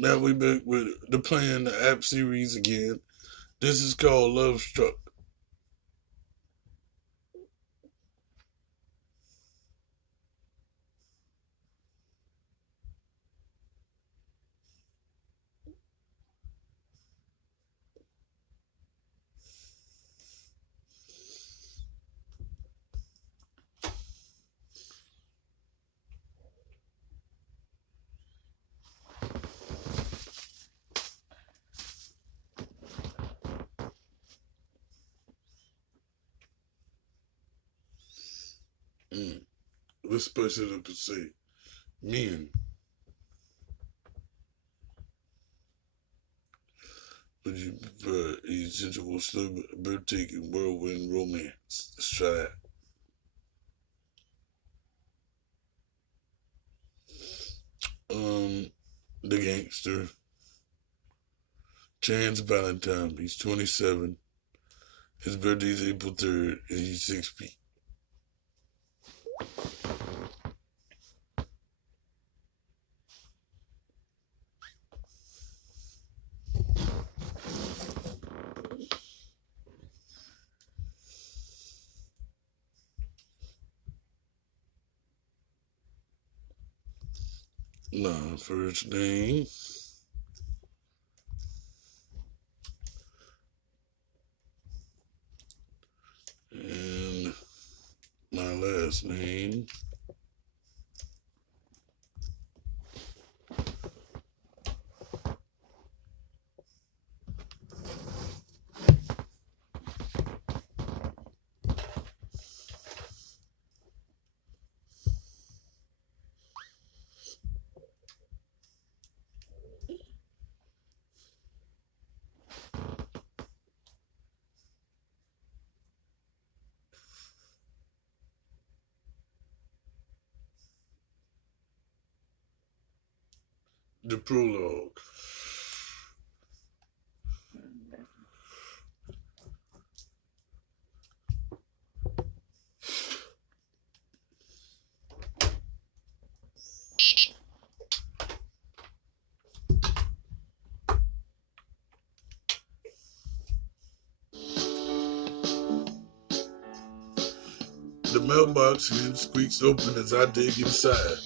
Now we back with the playing the app series again. This is called Lovestruck. Mm. Let's spice it up and say, men, would you prefer a sensual, slow, bird-taking whirlwind romance? Let's try that. Um, the gangster, Chance Valentine. He's 27. His birthday is April 3rd, and he's 6 feet. My first name, and my last name. The prologue. The mailbox lid squeaks open as I dig inside,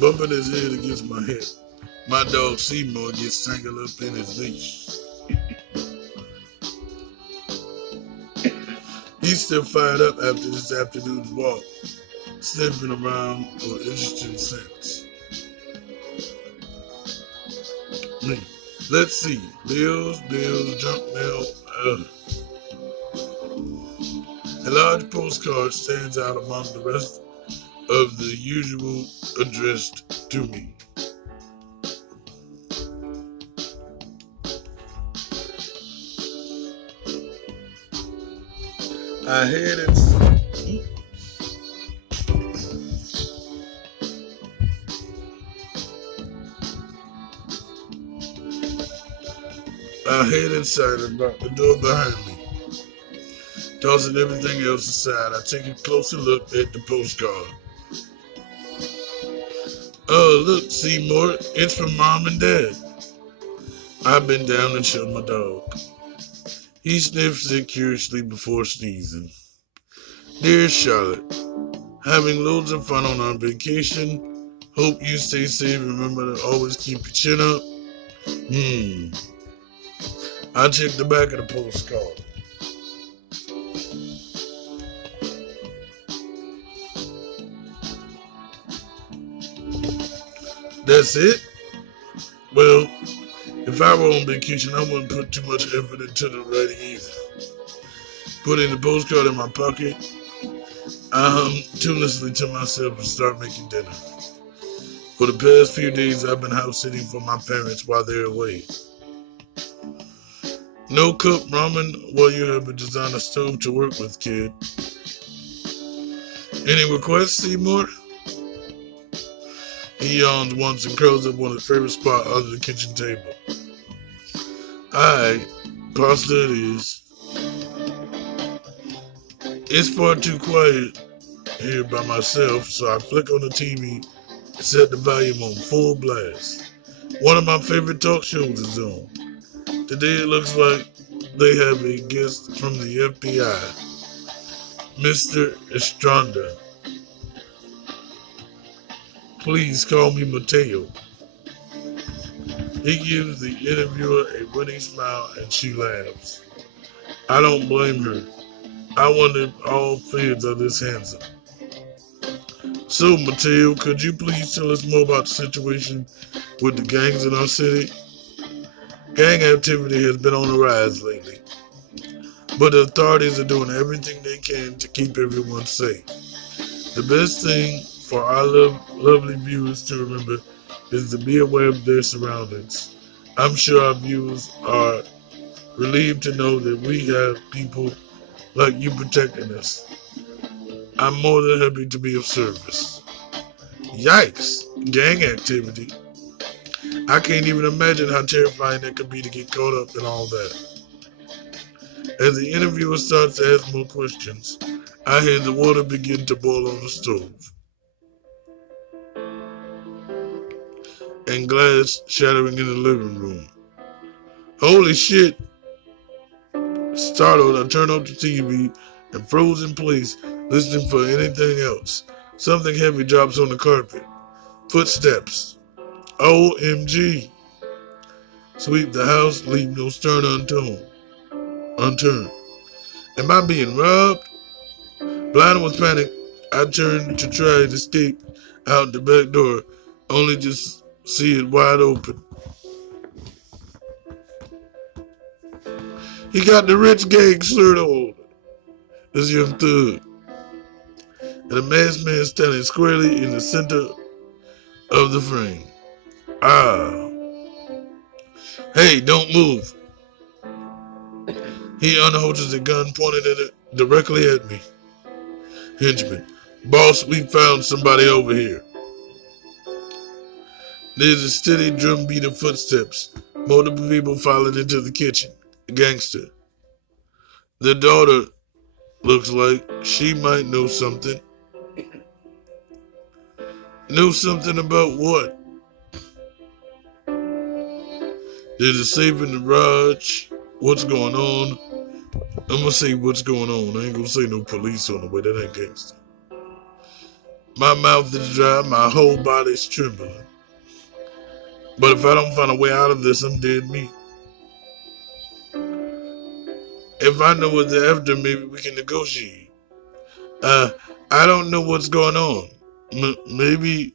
bumping his head against my head. My dog Seymour gets tangled up in his leash. He's still fired up after this afternoon's walk, sniffing around for interesting scents. Let's see. Bills, junk mail. A large postcard stands out among the rest of the usual addressed to me. I head inside and lock the door behind me. Tossing everything else aside, I take a closer look at the postcard. Oh, look, Seymour, it's from Mom and Dad. I bend down and show my dog. He sniffs it curiously before sneezing. Dear Charlotte, having loads of fun on our vacation. Hope you stay safe. Remember to always keep your chin up. I check the back of the postcard. That's it? Well, if I were on vacation, I wouldn't put too much effort into the writing either. Putting the postcard in my pocket, I hum tunelessly to myself and start making dinner. For the past few days, I've been house sitting for my parents while they're away. No cook ramen while you have a designer stove to work with, kid. Any requests, Seymour? He yawns once and curls up on his favorite spot under the kitchen table. Aye, pasta it is. It's far too quiet here by myself, so I flick on the TV and set the volume on full blast. One of my favorite talk shows is on. Today it looks like they have a guest from the FBI, Mr. Estrada. Please call me Mateo. He gives the interviewer a winning smile and she laughs. I don't blame her. I wonder if all feds are this handsome. So, Mateo, could you please tell us more about the situation with the gangs in our city? Gang activity has been on the rise lately, but the authorities are doing everything they can to keep everyone safe. The best thing for our lovely viewers to remember is to be aware of their surroundings. I'm sure our viewers are relieved to know that we have people like you protecting us. I'm more than happy to be of service. Yikes! Gang activity. I can't even imagine how terrifying that could be to get caught up in all that. As the interviewer starts to ask more questions, I hear the water begin to boil on the stove, and glass shattering in the living room. Holy shit! Startled, I turn off the TV and froze in place, listening for anything else. Something heavy drops on the carpet. Footsteps. OMG. Sweep the house, leave no stone unturned. Am I being robbed? Blinded with panic, I turn to try to escape out the back door, only to see it wide open. He got the rich gang shirt on, this young thug, and a masked man standing squarely in the center of the frame. Ah. Hey, don't move. He unholsters a gun, pointed it directly at me. Henchman, boss, we found somebody over here. There's a steady drumbeat of footsteps. Multiple people filing into the kitchen. A gangster. The daughter looks like she might know something. Know something about what? There's a safe in the garage. What's going on? I'm gonna say what's going on. I ain't gonna say no police on the way. That ain't gangster. My mouth is dry. My whole body's trembling. But if I don't find a way out of this, I'm dead meat. If I know what they're after, maybe we can negotiate. I don't know what's going on. Maybe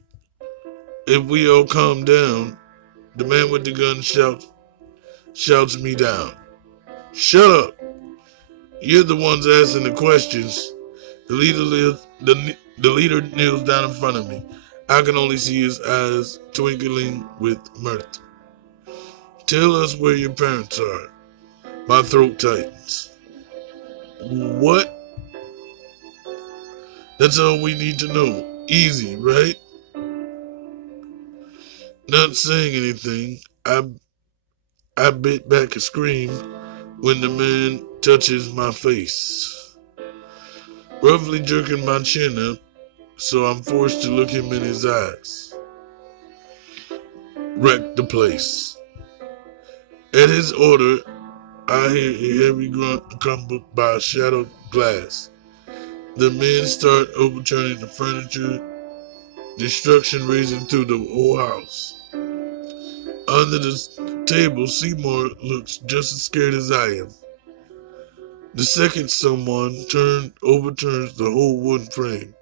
if we all calm down, the man with the gun shouts me down. Shut up. You're the ones asking the questions. The leader kneels down in front of me. I can only see his eyes twinkling with mirth. Tell us where your parents are. My throat tightens. What? That's all we need to know. Easy, right? Not saying anything, I bit back a scream when the man touches my face, roughly jerking my chin up, so I'm forced to look him in his eyes. Wreck the place. At his order, I hear a heavy grunt accompanied by shattered glass. The men start overturning the furniture, destruction raging through the whole house. Under the table, Seymour looks just as scared as I am. The second someone overturns the whole wooden frame,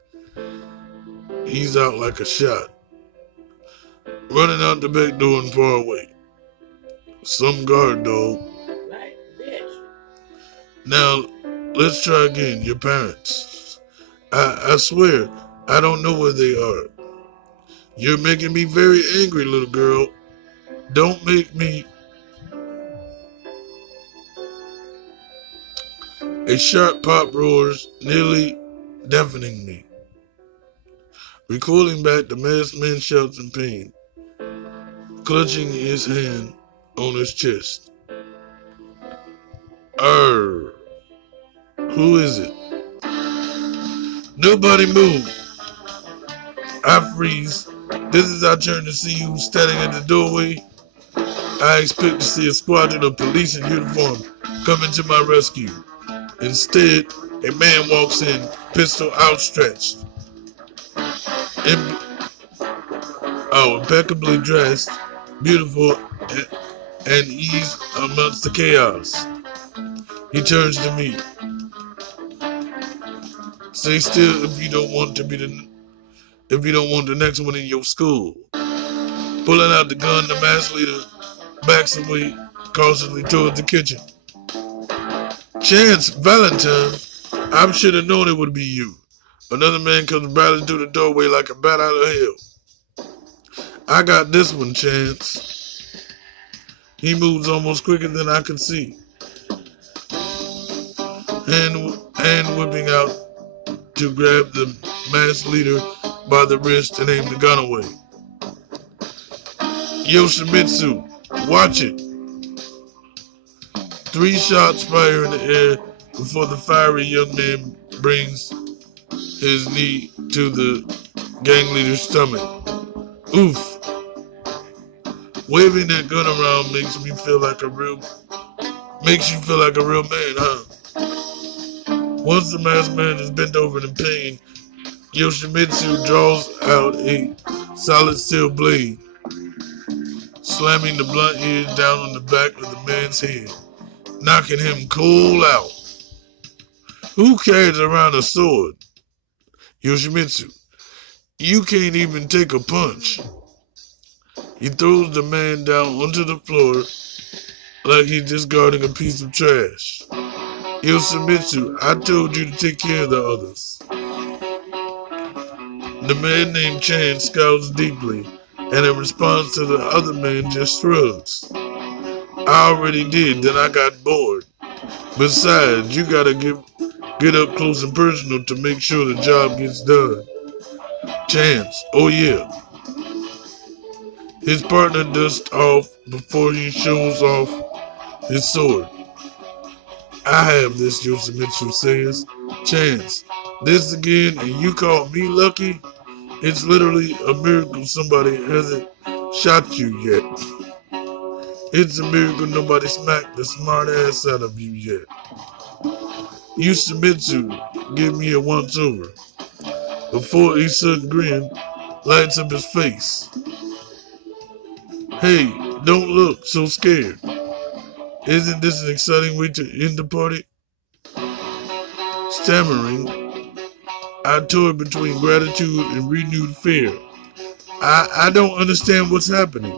he's out like a shot, running out the back door and far away. Some guard dog. Now, let's try again. Your parents. I swear, I don't know where they are. You're making me very angry, little girl. Don't make me. A sharp pop roars, nearly deafening me. Recoiling back, the masked man shouts in pain, clutching his hand on his chest. Who is it? Nobody move. I freeze, This is I turn to see you standing in the doorway. I expect to see a squadron of police in uniform coming to my rescue. Instead, a man walks in, pistol outstretched. Impeccably dressed, beautiful, and ease amongst the chaos. He turns to me. Stay still if you don't want the next one in your school. Pulling out the gun, the mass leader backs away cautiously towards the kitchen. Chance Valentine, I should have known it would be you. Another man comes battling through the doorway like a bat out of hell. I got this one, Chance. He moves almost quicker than I can see. Hand whipping out to grab the mass leader by the wrist and aim the gun away. Yoshimitsu, watch it. 3 shots fire in the air before the fiery young man brings his knee to the gang leader's stomach. Oof. Waving that gun around makes you feel like a real man, huh? Once the masked man is bent over in pain, Yoshimitsu draws out a solid steel blade, slamming the blunt edge down on the back of the man's head, knocking him cold out. Who carries around a sword? Yoshimitsu, you can't even take a punch. He throws the man down onto the floor like he's discarding a piece of trash. Yoshimitsu, I told you to take care of the others. The man named Chan scowls deeply, and in response to the other man just shrugs. I already did, then I got bored. Besides, you gotta get up close and personal to make sure the job gets done. Chance, oh yeah. His partner dusts off before he shows off his sword. I have this, Yoshimitsu says. Chance, this again and you call me lucky? It's literally a miracle somebody hasn't shot you yet. It's a miracle nobody smacked the smart ass out of you yet. Yoshimitsu, give me a once over. Before a sudden grin lights up his face. Hey, don't look so scared. Isn't this an exciting way to end the party? Stammering, I tore between gratitude and renewed fear. I don't understand what's happening.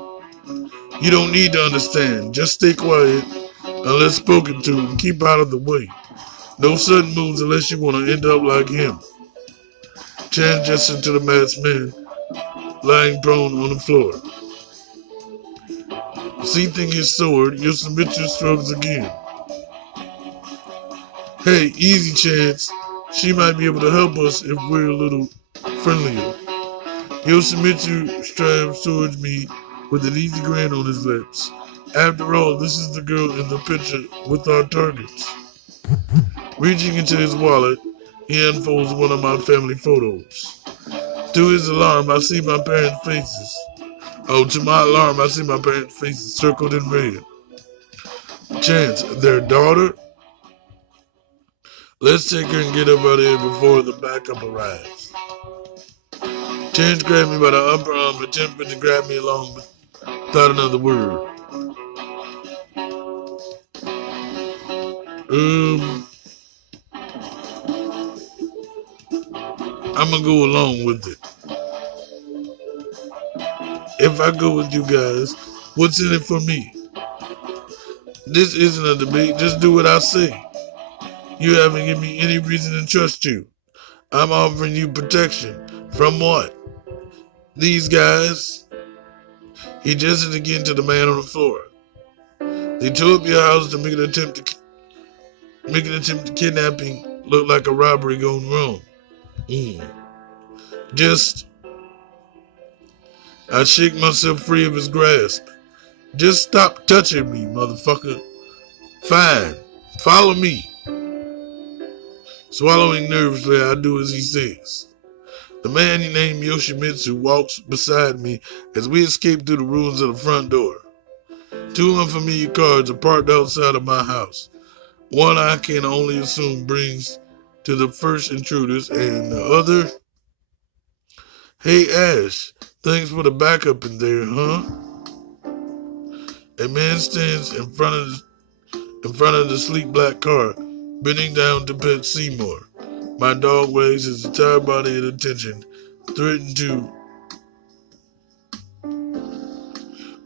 You don't need to understand. Just stay quiet unless spoken to and keep out of the way. No sudden moves unless you want to end up like him. Chan gestured to the masked man lying prone on the floor. Seizing his sword, Yoshimitsu struggles again. Hey, easy, Chance. She might be able to help us if we're a little friendlier. Yoshimitsu strives towards me with an easy grin on his lips. After all, this is the girl in the picture with our targets. Reaching into his wallet, he unfolds one of my family photos. To his alarm, I see my parents' faces. To my alarm, I see my parents' faces circled in red. Chance, their daughter? Let's take her and get up out of here before the backup arrives. Chance grabbed me by the upper arm, attempting to grab me along without another word. I'm gonna go along with it. If I go with you guys, what's in it for me? This isn't a debate, just do what I say. You haven't given me any reason to trust you. I'm offering you protection. From what? These guys? He gestured again to the man on the floor. They tore up your house to make an attempt to kidnapping look like a robbery gone wrong. I shake myself free of his grasp. Just stop touching me, motherfucker. Fine. Follow me. Swallowing nervously, I do as he says. The man named Yoshimitsu walks beside me as we escape through the ruins of the front door. Two unfamiliar cars are parked outside of my house. One I can only assume brings to the first intruders, and the other... Hey Ash, thanks for the backup in there, huh? A man stands in front of the sleek black car, bending down to pet Seymour. My dog wags his entire body at attention, threatening to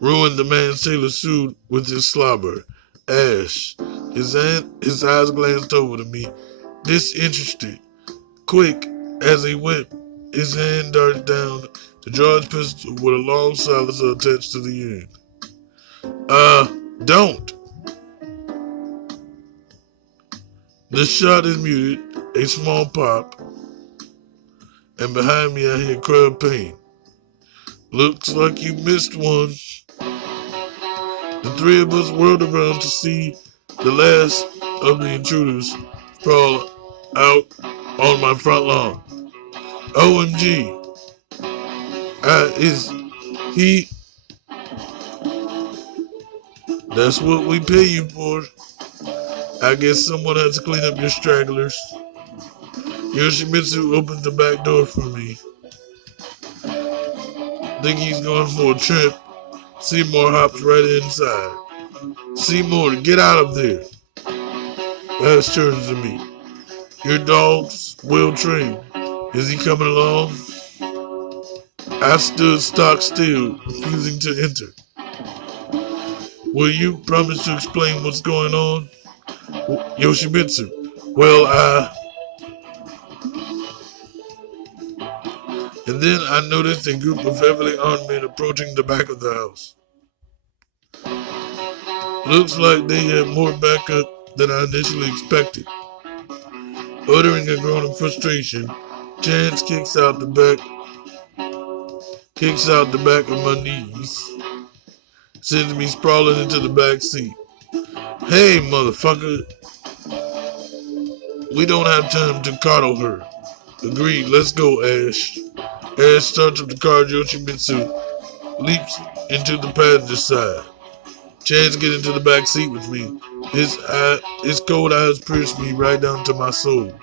ruin the man's tailor suit with his slobber. Ash, his eyes glanced over to me, disinterested. Quick as a whip, his hand darted down to draw his pistol with a long silencer attached to the end. Don't! The shot is muted, a small pop, and behind me I hear a cry of pain. Looks like you missed one. The three of us whirled around to see the last of the intruders sprawl out on my front lawn. OMG. Is he... That's what we pay you for. I guess someone has to clean up your stragglers. Yoshimitsu opens the back door for me. Think he's going for a trip. Seymour hops right inside. Seymour, get out of there. Ash turns to me. Your dog's well trained. Is he coming along? I stood stock still, refusing to enter. Will you promise to explain what's going on? Yoshimitsu. Well, And then I noticed a group of heavily armed men approaching the back of the house. Looks like they had more backup than I initially expected. Uttering a groan of frustration, Chance kicks out the back of my knees, sends me sprawling into the back seat. Hey, motherfucker. We don't have time to coddle her. Agreed, let's go, Ash. Ash starts up the car. Yoshimitsu leaps into the passenger side. Chance gets into the back seat with me. His cold eyes pierce me right down to my soul.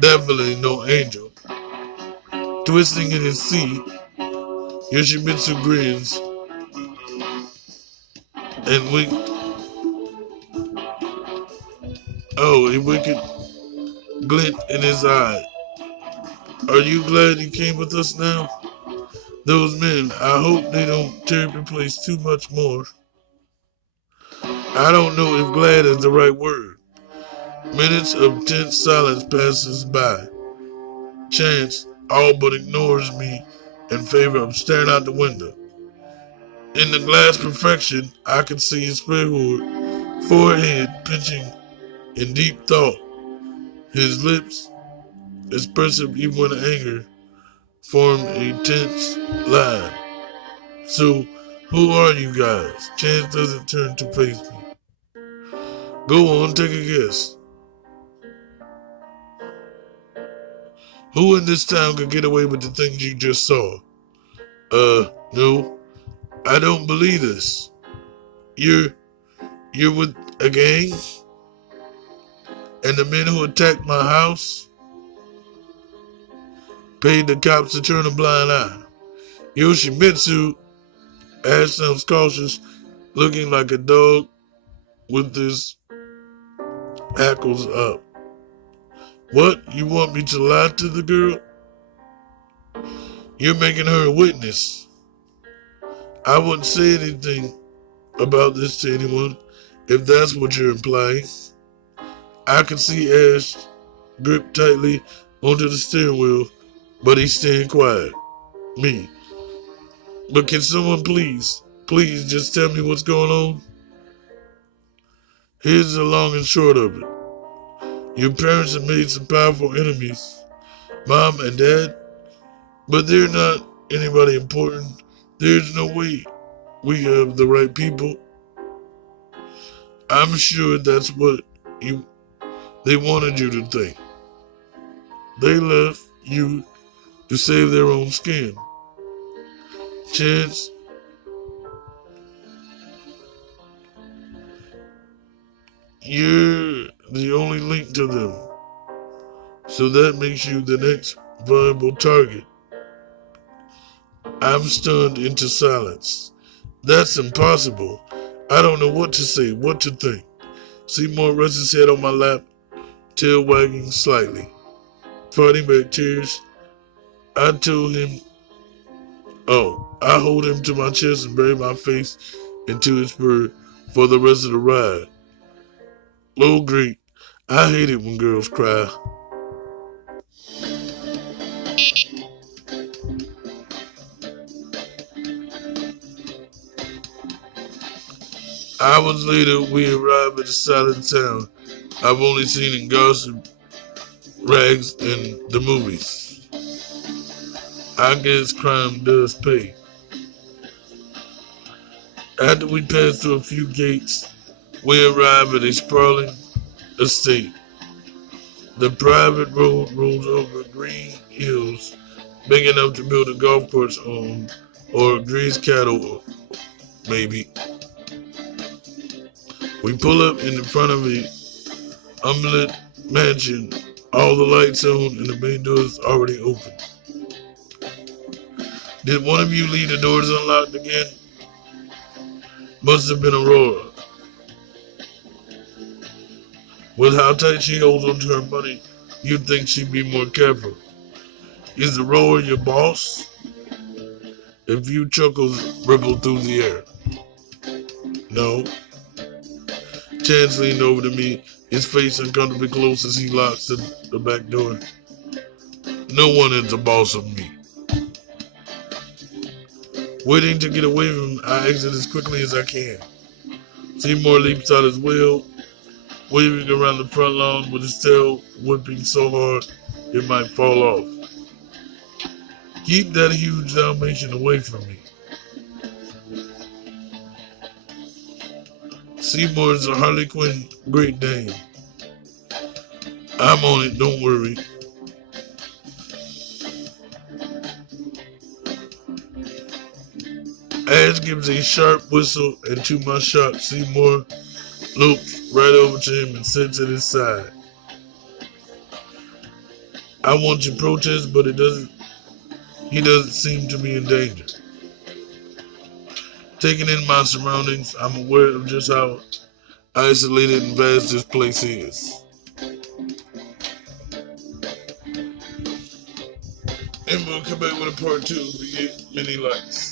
Definitely no angel. Twisting in his seat, Yoshimitsu grins and winked. Oh, a wicked glint in his eye. Are you glad you came with us now? Those men, I hope they don't tear up your place too much more. I don't know if glad is the right word. Minutes of tense silence passes by. Chance all but ignores me in favor of staring out the window. In the glass perfection, I can see his forehead pinching in deep thought. His lips, expressive even in anger, form a tense line. So, who are you guys? Chance doesn't turn to face me. Go on, take a guess. Who in this town could get away with the things you just saw? No. I don't believe this. You're with a gang? And the men who attacked my house paid the cops to turn a blind eye. Yoshimitsu, Ash sounds cautious, looking like a dog with his hackles up. What? You want me to lie to the girl? You're making her a witness. I wouldn't say anything about this to anyone, if that's what you're implying. I can see Ash grip tightly onto the steering wheel, but he's staying quiet. Me. But can someone please just tell me what's going on? Here's the long and short of it. Your parents have made some powerful enemies, Mom and Dad, but they're not anybody important. There's no way we have the right people. I'm sure that's what they wanted you to think. They left you to save their own skin. Chance, you're the only link to them, so that makes you the next viable target. I'm stunned into silence. That's impossible. I don't know what to say, what to think. Seymour rests his head on my lap, tail wagging slightly. Fighting back tears, I hold him to my chest and bury my face into his fur for the rest of the ride. Oh, great. I hate it when girls cry. Hours later, we arrive at a silent town I've only seen in gossip rags in the movies. I guess crime does pay. After we pass through a few gates, we arrive at a sprawling estate. The private road rolls over green hills big enough to build a golf course on or graze cattle, maybe. We pull up in the front of a unlit mansion, all the lights on and the main doors already open. Did one of you leave the doors unlocked again? Must have been Aurora. With how tight she holds onto her money, you'd think she'd be more careful. Is Aurora your boss? A few chuckles ripple through the air. No. Chance leaned over to me, his face uncomfortably close as he locks the back door. No one is the boss of me. Waiting to get away from him, I exit as quickly as I can. Seymour leaps out his wheel, waving around the front lawn with his tail whipping so hard it might fall off. Keep that huge Dalmatian away from me. Seymour's a Harlequin Great Dane. I'm on it, don't worry. Ash gives a sharp whistle, and to my shock, Seymour loops right over to him and sits at his side. I want to protest, but he doesn't seem to be in danger. Taking in my surroundings, I'm aware of just how isolated and vast this place is. And we'll come back with a part 2 if we get many likes.